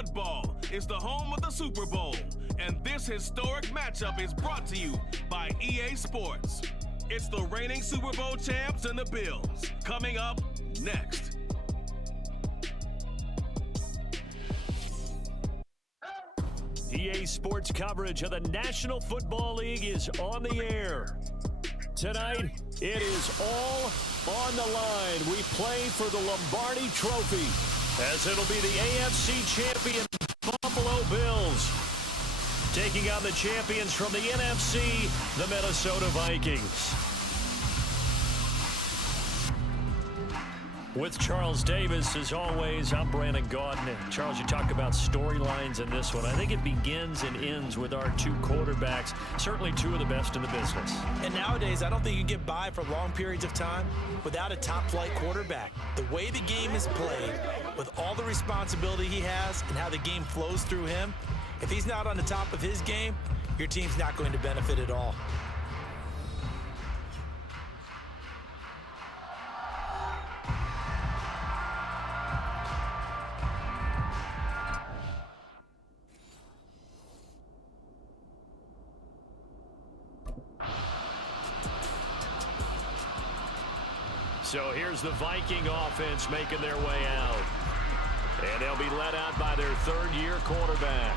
Football is the home of the Super Bowl, and this historic matchup is brought to you by EA Sports. It's the reigning Super Bowl champs and the Bills. Coming up next. EA Sports coverage of the National Football League is on the air. Tonight, it is all on the line. We play for the Lombardi Trophy, as it'll be the AFC champion Buffalo Bills taking on the champions from the NFC, the Minnesota Vikings. With Charles Davis, as always, I'm Brandon Gaudin. Charles, you talk about storylines in this one. I think it begins and ends with our two quarterbacks, certainly two of the best in the business. And nowadays, I don't think you can get by for long periods of time without a top-flight quarterback. The way the game is played, with all the responsibility he has and how the game flows through him, if he's not on the top of his game, your team's not going to benefit at all. So here's the Viking offense making their way out. And they'll be led out by their third-year quarterback.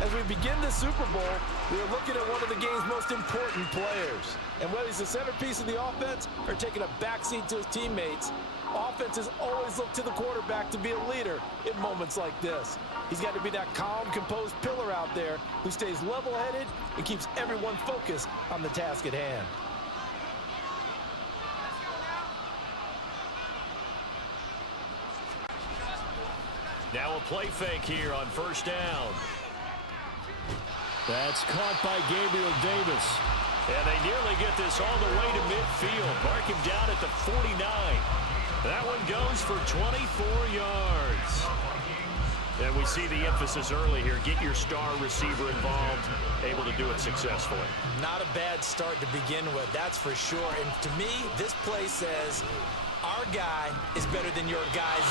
As we begin the Super Bowl, we are looking at one of the game's most important players. And whether he's the centerpiece of the offense or taking a backseat to his teammates, offenses always look to the quarterback to be a leader in moments like this. He's got to be that calm, composed pillar out there who stays level-headed and keeps everyone focused on the task at hand. Now a play fake here on first down. That's caught by Gabriel Davis. And they nearly get this all the way to midfield. Mark him down at the 49. That one goes for 24 yards. And we see the emphasis early here. Get your star receiver involved, able to do it successfully. Not a bad start to begin with, that's for sure. And to me, this play says, our guy is better than your guy's.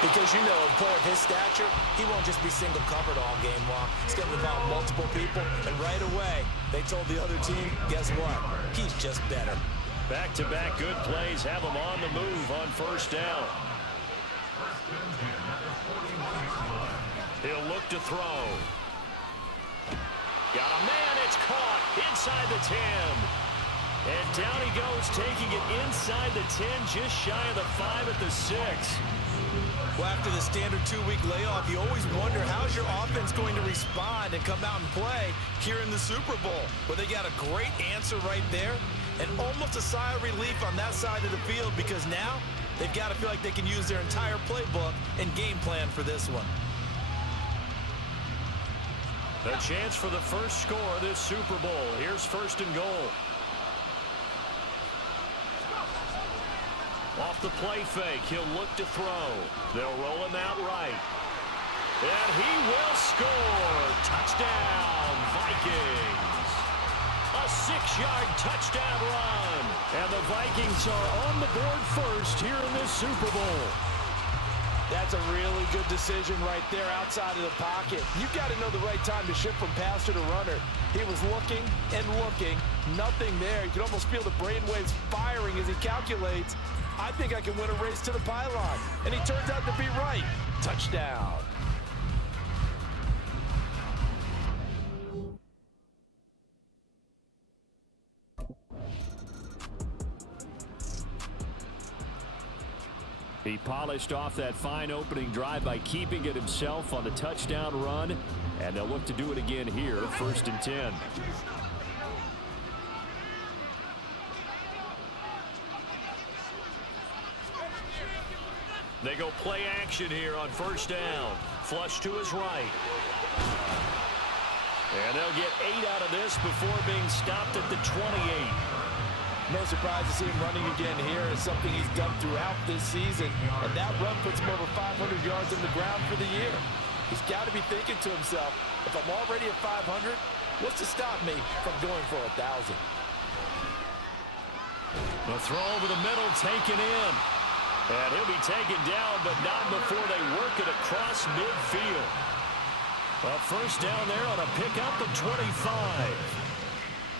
Because, you know, a player of his stature, he won't just be single covered all game long. He's going to involve multiple people, and right away, they told the other team, guess what? He's just better. Back-to-back good plays have him on the move on first down. He'll look to throw. Got a man, it's caught inside the 10. And down he goes, taking it inside the 10, just shy of the 5 at the 6. Well, after the standard 2-week layoff, you always wonder how's your offense going to respond and come out and play here in the Super Bowl. Well, they got a great answer right there and almost a sigh of relief on that side of the field because now they've got to feel like they can use their entire playbook and game plan for this one. A chance for the first score of this Super Bowl. Here's first and goal. Off the play fake, he'll look to throw. They'll roll him out right. And he will score. Touchdown, Vikings. A 6-yard touchdown run. And the Vikings are on the board first here in this Super Bowl. That's a really good decision right there outside of the pocket. You've got to know the right time to shift from passer to runner. He was looking and looking, nothing there. You can almost feel the brainwaves firing as he calculates, I think I can win a race to the pylon. And he turns out to be right. Touchdown. He polished off that fine opening drive by keeping it himself on the touchdown run. And they'll look to do it again here, first and 10. They go play action here on first down. Flush to his right. And they'll get 8 out of this before being stopped at the 28. No surprise to see him running again here. It's something he's done throughout this season. And that run puts him over 500 yards on the ground for the year. He's got to be thinking to himself, if I'm already at 500, what's to stop me from going for 1,000? The throw over the middle taken in. And he'll be taken down, but not before they work it across midfield. A first down there on a pickup of 25.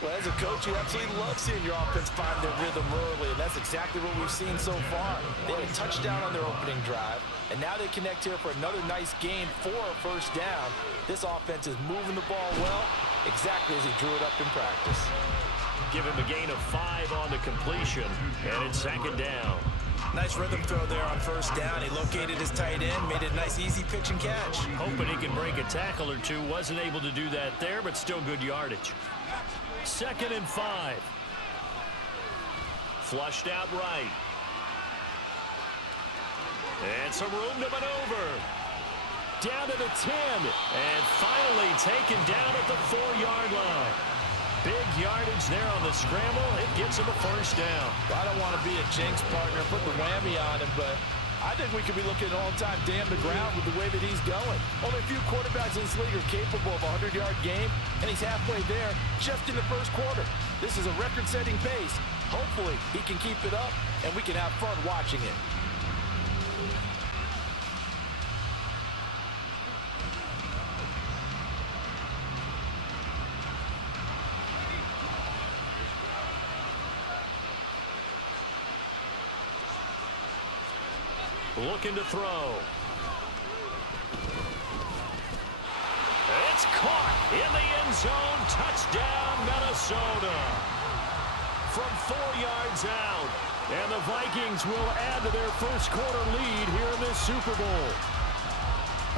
Well, as a coach, you absolutely love seeing your offense find their rhythm early, and that's exactly what we've seen so far. They had a touchdown on their opening drive, and now they connect here for another nice gain for a first down. This offense is moving the ball well, exactly as he drew it up in practice. Give him a gain of 5 on the completion, and it's second down. Nice rhythm throw there on first down. He located his tight end, made it a nice easy pitch and catch. Hoping he can break a tackle or two. Wasn't able to do that there, but still good yardage. 2nd and 5. Flushed out right. And some room to maneuver. Down to the 10. And finally taken down at the 4-yard line. Big yardage there on the scramble. It gets him a first down. I don't want to be a jinx partner, put the whammy on him, but I think we could be looking at all-time damn the ground with the way that he's going. Only a few quarterbacks in this league are capable of a 100-yard game, and he's halfway there just in the first quarter. This is a record-setting pace. Hopefully, he can keep it up, and we can have fun watching it. Looking to throw. It's caught in the end zone. Touchdown, Minnesota. From 4 yards out. And the Vikings will add to their first quarter lead here in this Super Bowl.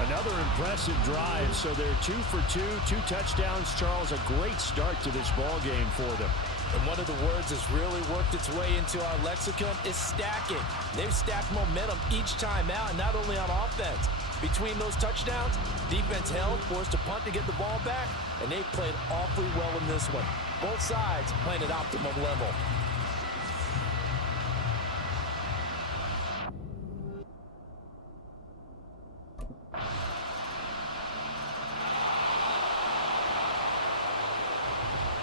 Another impressive drive. So they're 2 for 2, 2 touchdowns. Charles, a great start to this ball game for them. And one of the words that's really worked its way into our lexicon is stacking. They've stacked momentum each time out, and not only on offense. Between those touchdowns, defense held, forced a punt to get the ball back, and they played awfully well in this one. Both sides playing at optimum level.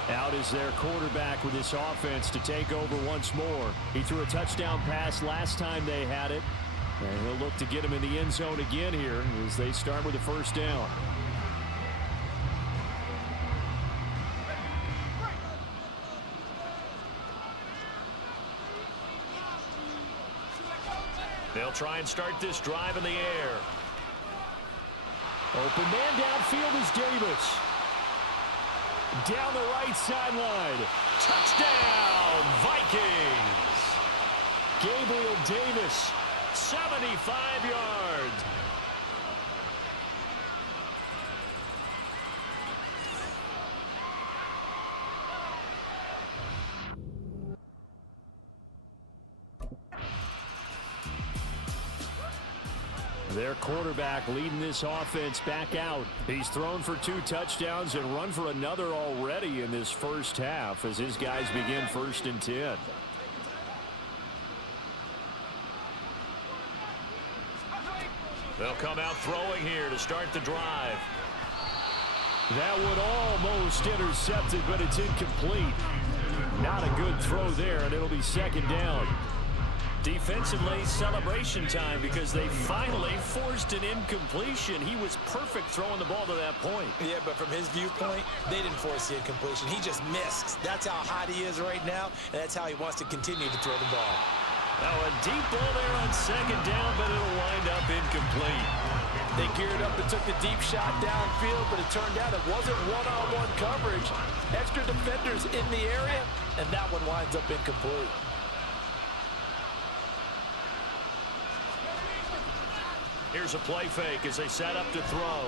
Out is their quarterback with this offense to take over once more. He threw a touchdown pass last time they had it. And he'll look to get him in the end zone again here as they start with the first down. They'll try and start this drive in the air. Open man downfield is Davis. Down the right sideline. Touchdown, Vikings. Gabriel Davis, 75 yards. Their quarterback leading this offense back out. He's thrown for 2 touchdowns and run for another already in this first half as his guys begin 1st and 10. They'll come out throwing here to start the drive. That would almost intercept it, but it's incomplete. Not a good throw there, and it'll be 2nd down. Defensively, celebration time because they finally forced an incompletion. He was perfect throwing the ball to that point. Yeah, but from his viewpoint, they didn't force the incompletion. He just missed. That's how hot he is right now, and that's how he wants to continue to throw the ball. Now a deep ball there on 2nd down, but it'll wind up incomplete. They geared up and took the deep shot downfield, but it turned out it wasn't one-on-one coverage. Extra defenders in the area, and that one winds up incomplete. Here's a play fake as they set up to throw.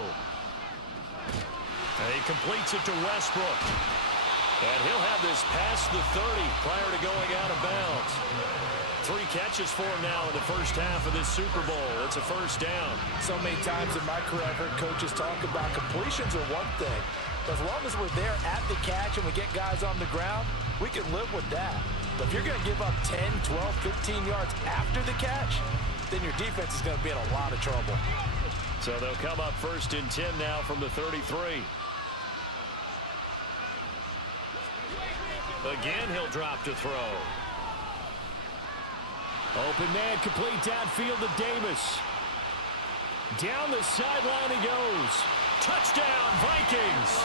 And he completes it to Westbrook. And he'll have this past the 30 prior to going out of bounds. 3 catches for him now in the first half of this Super Bowl. It's a first down. So many times in my career I've heard coaches talk about completions are one thing. But as long as we're there at the catch and we get guys on the ground, we can live with that. But if you're going to give up 10, 12, 15 yards after the catch, then your defense is going to be in a lot of trouble. So they'll come up 1st and 10 now from the 33. Again, he'll drop to throw. Open man complete downfield to Davis. Down the sideline he goes. Touchdown, Vikings.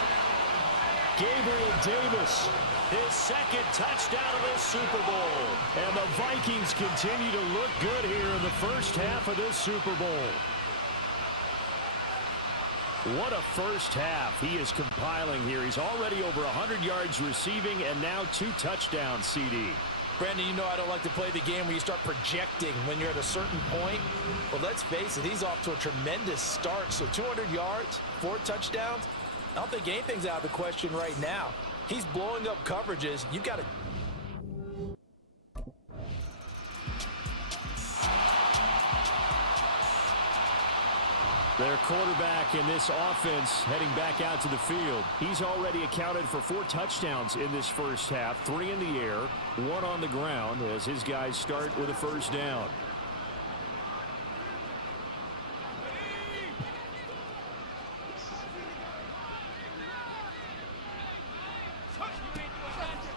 Gabriel Davis, his second touchdown of this Super Bowl. And the Vikings continue to look good here in the first half of this Super Bowl. What a first half he is compiling here. He's already over 100 yards receiving and now 2 touchdowns, CD. Brandon, you know I don't like to play the game where you start projecting when you're at a certain point. But let's face it, he's off to a tremendous start. So 200 yards, 4 touchdowns. I don't think anything's out of the question right now. He's blowing up coverages. You got to... Their quarterback in this offense heading back out to the field. He's already accounted for 4 touchdowns in this first half, 3 in the air, 1 on the ground as his guys start with a first down.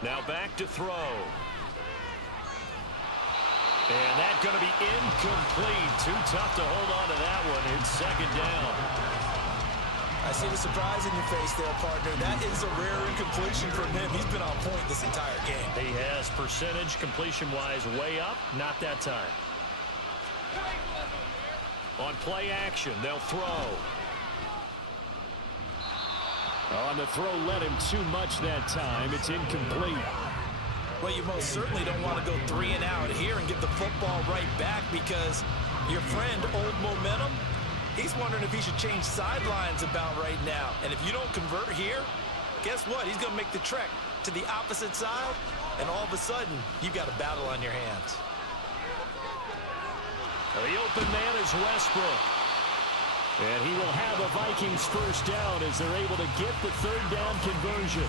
Now back to throw. And that's going to be incomplete. Too tough to hold on to that one. It's second down. I see the surprise in your face there, partner. That is a rare incompletion from him. He's been on point this entire game. He has percentage completion-wise way up. Not that time. On play action, they'll throw. On the throw, led him too much that time. It's incomplete. Well, you most certainly don't want to go 3 and out here and get the football right back because your friend, Old Momentum, he's wondering if he should change sidelines about right now. And if you don't convert here, guess what? He's going to make the trek to the opposite side, and all of a sudden, you've got a battle on your hands. The open man is Westbrook. And he will have a Vikings first down as they're able to get the third down conversion.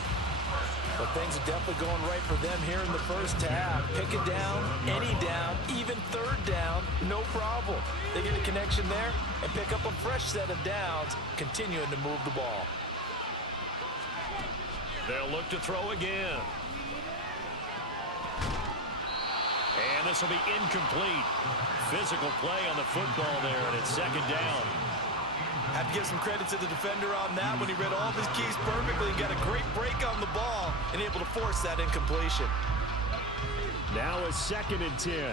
But things are definitely going right for them here in the first half. Pick it down, any down, even third down, no problem. They get a connection there and pick up a fresh set of downs, continuing to move the ball. They'll look to throw again. And this will be incomplete. Physical play on the football there, and it's second down. Have to give some credit to the defender on that when he read all of his keys perfectly and got a great break on the ball and able to force that incompletion. Now a 2nd and 10.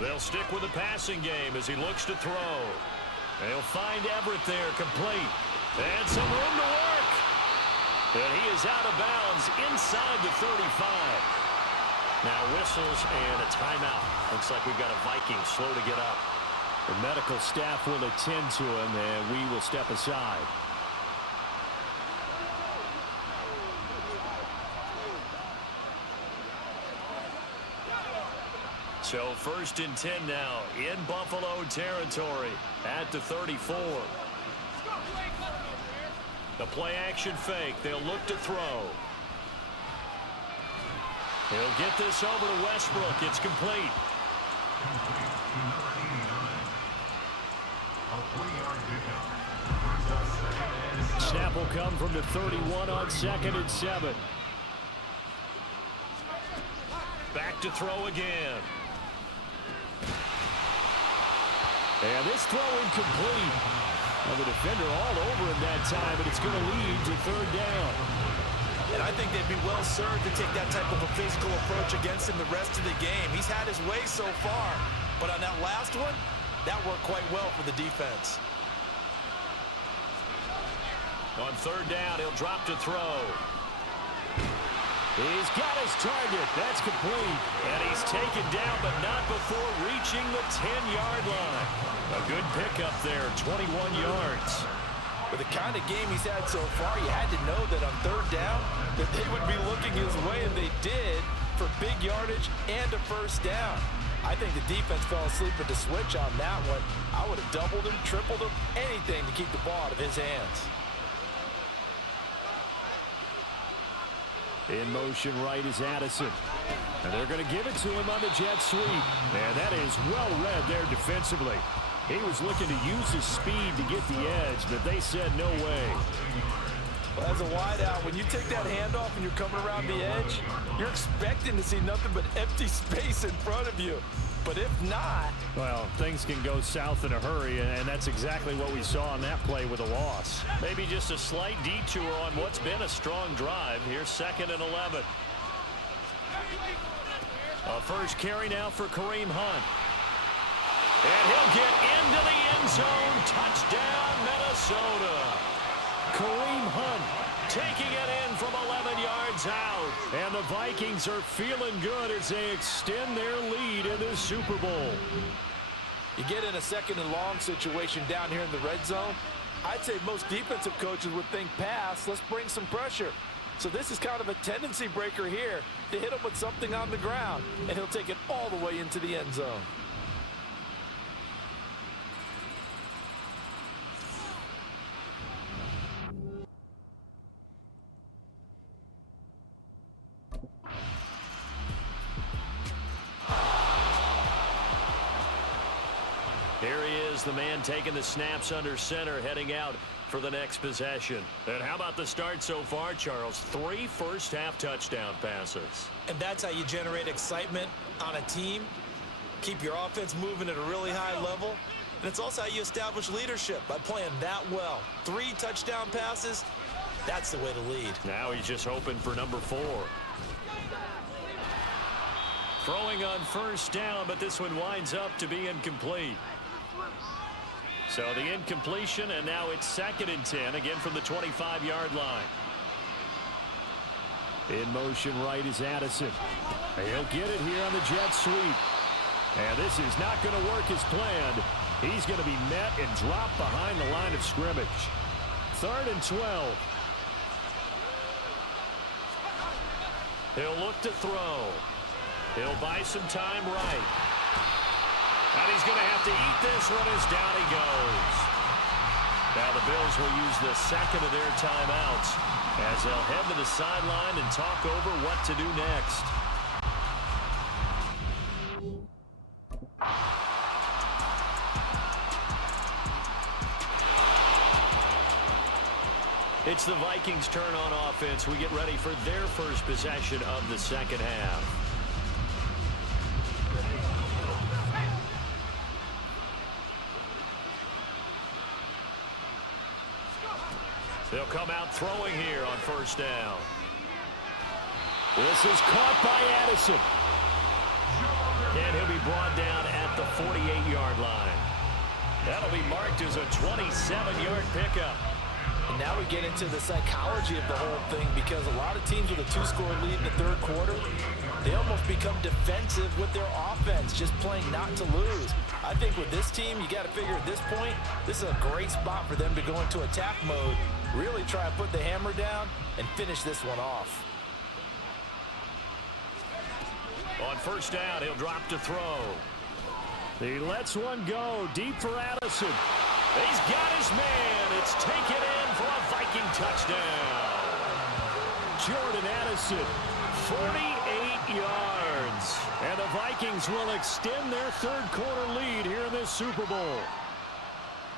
They'll stick with the passing game as he looks to throw. They'll find Everett there, complete. And some room to work. And he is out of bounds inside the 35. Now whistles and a timeout. Looks like we've got a Viking slow to get up. The medical staff will attend to him, and we will step aside. So 1st and 10 now in Buffalo territory at the 34. The play action fake. They'll look to throw. He'll get this over to Westbrook. It's complete. Snap will come from the 31 on 2nd and 7. Back to throw again. And this throw incomplete. Well, the defender all over him that time, but it's going to lead to third down. And I think they'd be well served to take that type of a physical approach against him the rest of the game. He's had his way so far, but on that last one, that worked quite well for the defense. On third down, he'll drop to throw. He's got his target. That's complete. And he's taken down, but not before reaching the 10-yard line. A good pickup there, 21 yards. With the kind of game he's had so far, you had to know that on third down that they would be looking his way, and they did, for big yardage and a first down. I think the defense fell asleep at the switch on that one. I would have doubled him, tripled him, anything to keep the ball out of his hands. In motion right is Addison. And they're going to give it to him on the jet sweep. And that is well read there defensively. He was looking to use his speed to get the edge, but they said no way. Well, as a wideout, when you take that handoff and you're coming around the edge, you're expecting to see nothing but empty space in front of you. But if not... Well, things can go south in a hurry, and that's exactly what we saw on that play with a loss. Maybe just a slight detour on what's been a strong drive. Here's 2nd and 11. A first carry now for Kareem Hunt. And he'll get into the end zone. Touchdown, Minnesota. Kareem Hunt taking it in from 11 yards out. And the Vikings are feeling good as they extend their lead in this Super Bowl. You get in a 2nd and long situation down here in the red zone, I'd say most defensive coaches would think pass, let's bring some pressure. So this is kind of a tendency breaker here to hit him with something on the ground, and he'll take it all the way into the end zone. Here he is, the man taking the snaps under center, heading out for the next possession. And how about the start so far, Charles? 3 first-half touchdown passes. And that's how you generate excitement on a team. Keep your offense moving at a really high level. And it's also how you establish leadership, by playing that well. 3 touchdown passes, that's the way to lead. Now he's just hoping for number 4. Throwing on first down, but this one winds up to be incomplete. So the incompletion, and now it's 2nd and 10, again from the 25-yard line. In motion right is Addison. He'll get it here on the jet sweep. And this is not going to work as planned. He's going to be met and dropped behind the line of scrimmage. 3rd and 12. He'll look to throw. He'll buy some time right. And he's going to have to eat this one as down he goes. Now the Bills will use the 2nd of their timeouts as they'll head to the sideline and talk over what to do next. It's the Vikings' turn on offense. We get ready for their first possession of the second half. They'll come out throwing here on first down. This is caught by Addison. And he'll be brought down at the 48-yard line. That'll be marked as a 27-yard pickup. And now we get into the psychology of the whole thing, because a lot of teams with a 2-score lead in the 3rd quarter, they almost become defensive with their offense, just playing not to lose. I think with this team, you got to figure at this point, this is a great spot for them to go into attack mode, really try and put the hammer down and finish this one off. On first down, he'll drop to throw. He lets one go deep for Addison. He's got his man. It's taken in for a Viking touchdown. Jordan Addison, 48 yards. And the Vikings will extend their 3rd quarter lead here in this Super Bowl.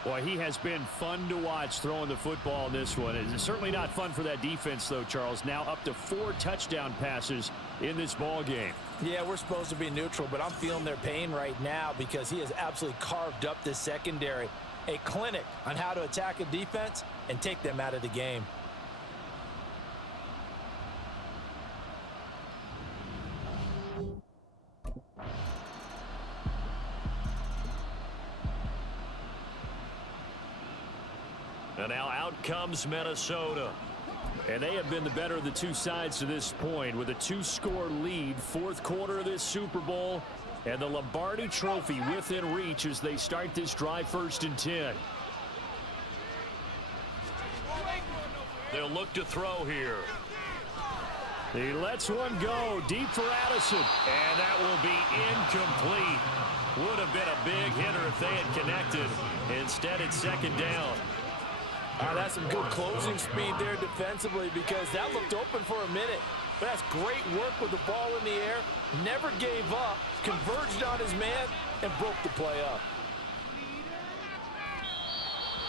Boy, he has been fun to watch throwing the football in this one. It's certainly not fun for that defense, though, Charles. Now up to 4 touchdown passes in this ball game. Yeah, we're supposed to be neutral, but I'm feeling their pain right now because he has absolutely carved up this secondary. A clinic on how to attack a defense and take them out of the game. And now out comes Minnesota. And they have been the better of the two sides to this point with a 2-score lead, 4th quarter of this Super Bowl. And the Lombardi Trophy within reach as they start this drive 1st and 10. They'll look to throw here. He lets one go deep for Addison. And that will be incomplete. Would have been a big hitter if they had connected. Instead, it's 2nd down. That's some good closing speed there defensively, because that looked open for a minute. But that's great work with the ball in the air. Never gave up, converged on his man, and broke the play up.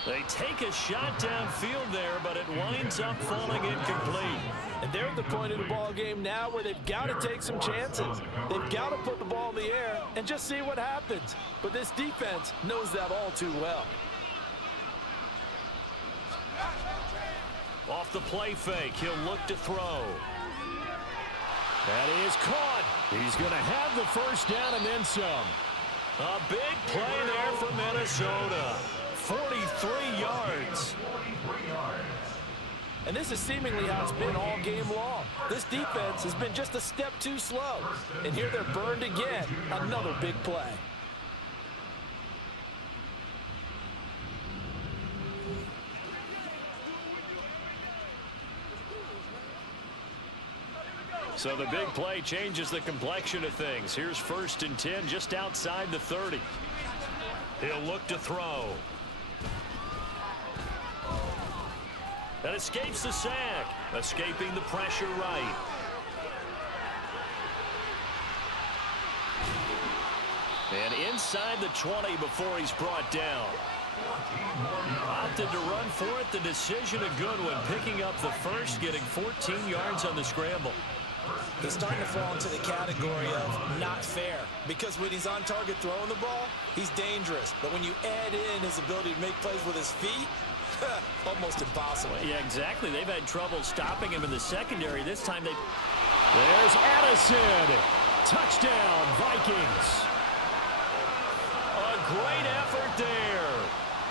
They take a shot downfield there, but it winds up falling incomplete. And they're at the point of the ball game now where they've got to take some chances. They've got to put the ball in the air and just see what happens. But this defense knows that all too well. Off the play fake, he'll look to throw. That is caught. He's going to have the first down and then some. A big play there from Minnesota. 43 yards. And this is seemingly how it's been all game long. This defense has been just a step too slow. And here they're burned again. Another big play. So the big play changes the complexion of things. Here's 1st and 10 just outside the 30. He'll look to throw. That escapes the sack. Escaping the pressure right. And inside the 20 before he's brought down. Opted to run for it. The decision a good one. Picking up the first, getting 14 yards on the scramble. He's starting to fall into the category of not fair, because when he's on target throwing the ball, he's dangerous. But when you add in his ability to make plays with his feet, almost impossible. Yeah, exactly. They've had trouble stopping him in the secondary. This time There's Addison. Touchdown, Vikings. A great effort there.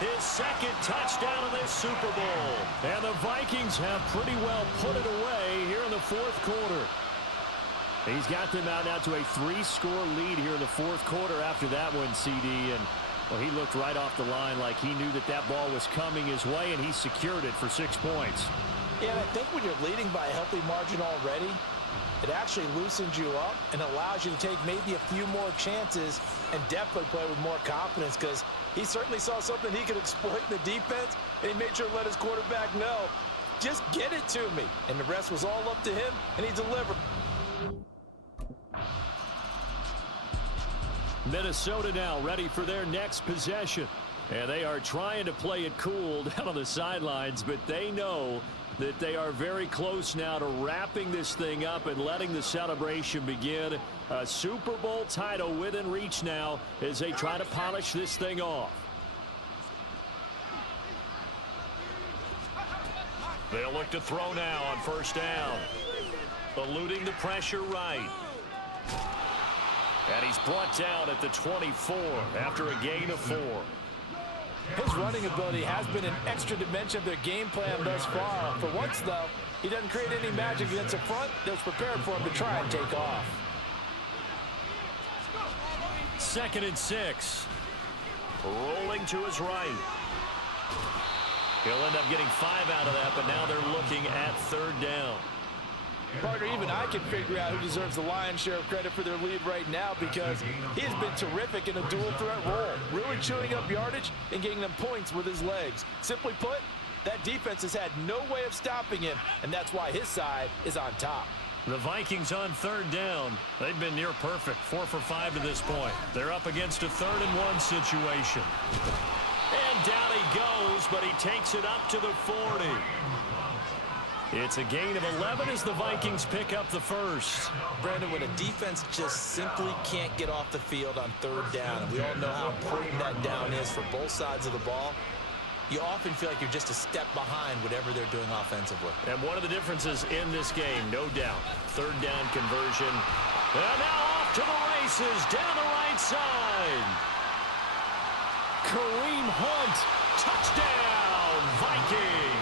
His second touchdown of this Super Bowl. And the Vikings have pretty well put it away here in the 4th quarter. He's got them out now to a 3-score lead here in the 4th quarter after that one, CD. And, well, he looked right off the line like he knew that that ball was coming his way, and he secured it for 6 points. Yeah, and I think when you're leading by a healthy margin already, it actually loosens you up and allows you to take maybe a few more chances and definitely play with more confidence, because he certainly saw something he could exploit in the defense, and he made sure to let his quarterback know, just get it to me. And the rest was all up to him, and he delivered. Minnesota now ready for their next possession. And they are trying to play it cool down on the sidelines, but they know that they are very close now to wrapping this thing up and letting the celebration begin. A Super Bowl title within reach now as they try to polish this thing off. They'll look to throw now on 1st down. Eluding the pressure right. And he's brought down at the 24 after a gain of 4. His running ability has been an extra dimension of their game plan thus far. For once, though, he doesn't create any magic against the front that's prepared for him to try and take off. 2nd and 6. Rolling to his right. He'll end up getting 5 out of that, but now they're looking at 3rd down. Partner, even I can figure out who deserves the lion's share of credit for their lead right now, because he has been terrific in a dual threat role, really chewing up yardage and getting them points with his legs. Simply put, that defense has had no way of stopping him, and that's why his side is on top. The Vikings on 3rd down. They've been near perfect, 4 for 5 to this point. They're up against a 3rd and 1 situation. And down he goes, but he takes it up to the 40. It's a gain of 11 as the Vikings pick up the first. Brandon, when a defense just simply can't get off the field on 3rd down, and we all know how important that down is for both sides of the ball, you often feel like you're just a step behind whatever they're doing offensively. And one of the differences in this game, no doubt, 3rd down conversion. And now off to the races down the right side. Kareem Hunt, touchdown, Vikings.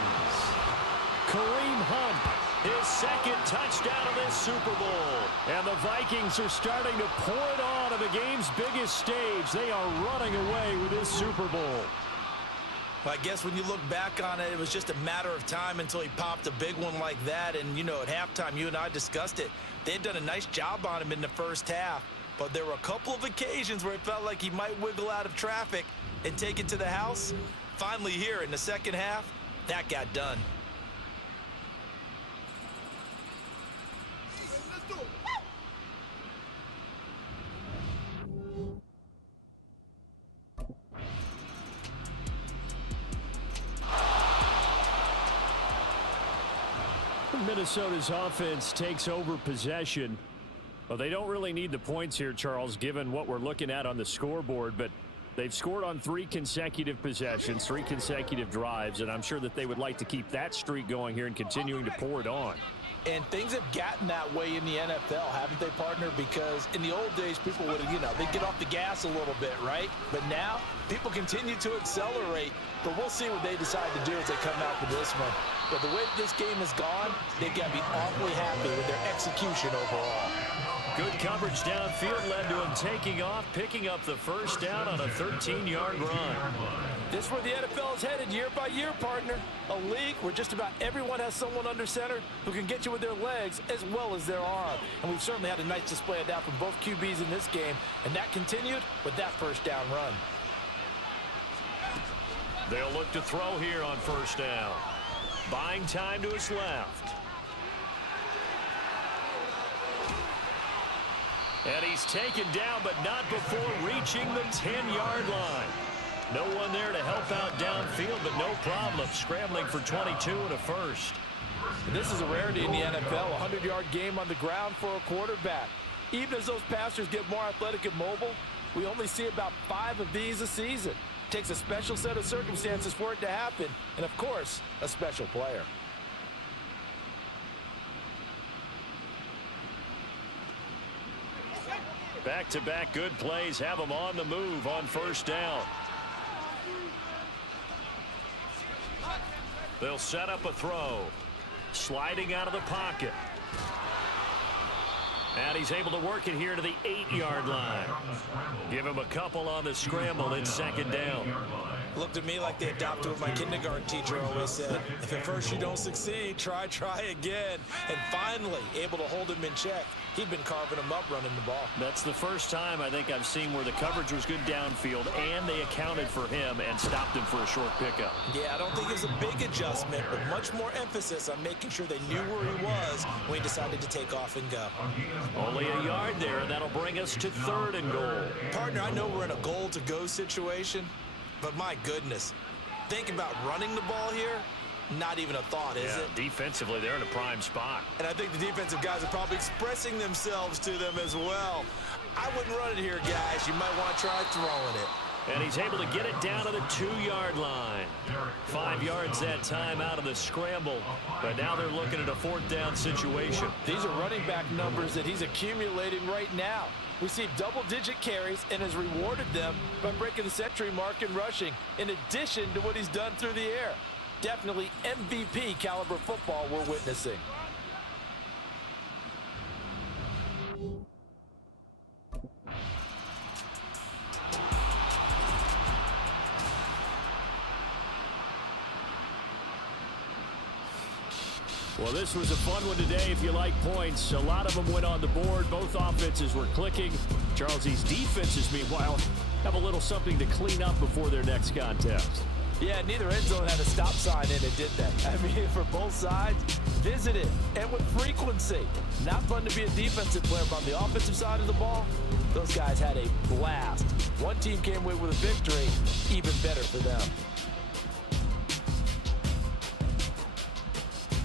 Kareem Hunt, his 2nd touchdown of this Super Bowl. And the Vikings are starting to pour it on the game's biggest stage. They are running away with this Super Bowl. Well, I guess when you look back on it, it was just a matter of time until he popped a big one like that. And, you know, at halftime, you and I discussed it. They had done a nice job on him in the first half. But there were a couple of occasions where it felt like he might wiggle out of traffic and take it to the house. Finally here in the second half, that got done. Minnesota's offense takes over possession. Well, they don't really need the points here, Charles, given what we're looking at on the scoreboard, but they've scored on 3 consecutive possessions, 3 consecutive drives, and I'm sure that they would like to keep that streak going here and continuing to pour it on. And things have gotten that way in the NFL, haven't they, partner? Because in the old days, people would have, they'd get off the gas a little bit, right? But now, people continue to accelerate, but we'll see what they decide to do as they come out for this one. But the way this game has gone, they've got to be awfully happy with their execution overall. Good coverage downfield led to him taking off, picking up the first down on a 13-yard run. This is where the NFL is headed year by year, partner. A league where just about everyone has someone under center who can get you with their legs as well as their arm. And we've certainly had a nice display of that from both QBs in this game, and that continued with that first down run. They'll look to throw here on first down. Buying time to his left. And he's taken down, but not before reaching the 10-yard line. No one there to help out downfield, but no problem scrambling for 22 and a first. And this is a rarity in the NFL, a 100-yard game on the ground for a quarterback. Even as those passers get more athletic and mobile, we only see about 5 of these a season. It takes a special set of circumstances for it to happen, and of course, a special player. Back-to-back good plays have them on the move on first down. They'll set up a throw. Sliding out of the pocket. And he's able to work it here to the 8-yard line. Give him a couple on the scramble. It's second down. Looked to me like they adopted what my kindergarten teacher always said. If at first you don't succeed, try again. And finally, able to hold him in check. He'd been carving him up running the ball. That's the first time I think I've seen where the coverage was good downfield and they accounted for him and stopped him for a short pickup. Yeah, I don't think it was a big adjustment, but much more emphasis on making sure they knew where he was when he decided to take off and go. Only a yard there, and that'll bring us to 3rd and goal. Partner, I know we're in a goal-to-go situation, but my goodness, think about running the ball here. Not even a thought, is it? Defensively, they're in a prime spot. And I think the defensive guys are probably expressing themselves to them as well. I wouldn't run it here, guys. You might want to try throwing it. And he's able to get it down to the 2-yard line. 5 yards that time out of the scramble. But now they're looking at a 4th down situation. These are running back numbers that he's accumulating right now. Received double-digit carries and has rewarded them by breaking the century mark in rushing, in addition to what he's done through the air. Definitely MVP caliber football we're witnessing. Well, this was a fun one today if you like points. A lot of them went on the board. Both offenses were clicking. Charles, these defenses, meanwhile, have a little something to clean up before their next contest. Yeah, neither end zone had a stop sign in it, did they? I mean, for both sides, visit it, and with frequency. Not fun to be a defensive player, but on the offensive side of the ball, those guys had a blast. One team came away with a victory, even better for them.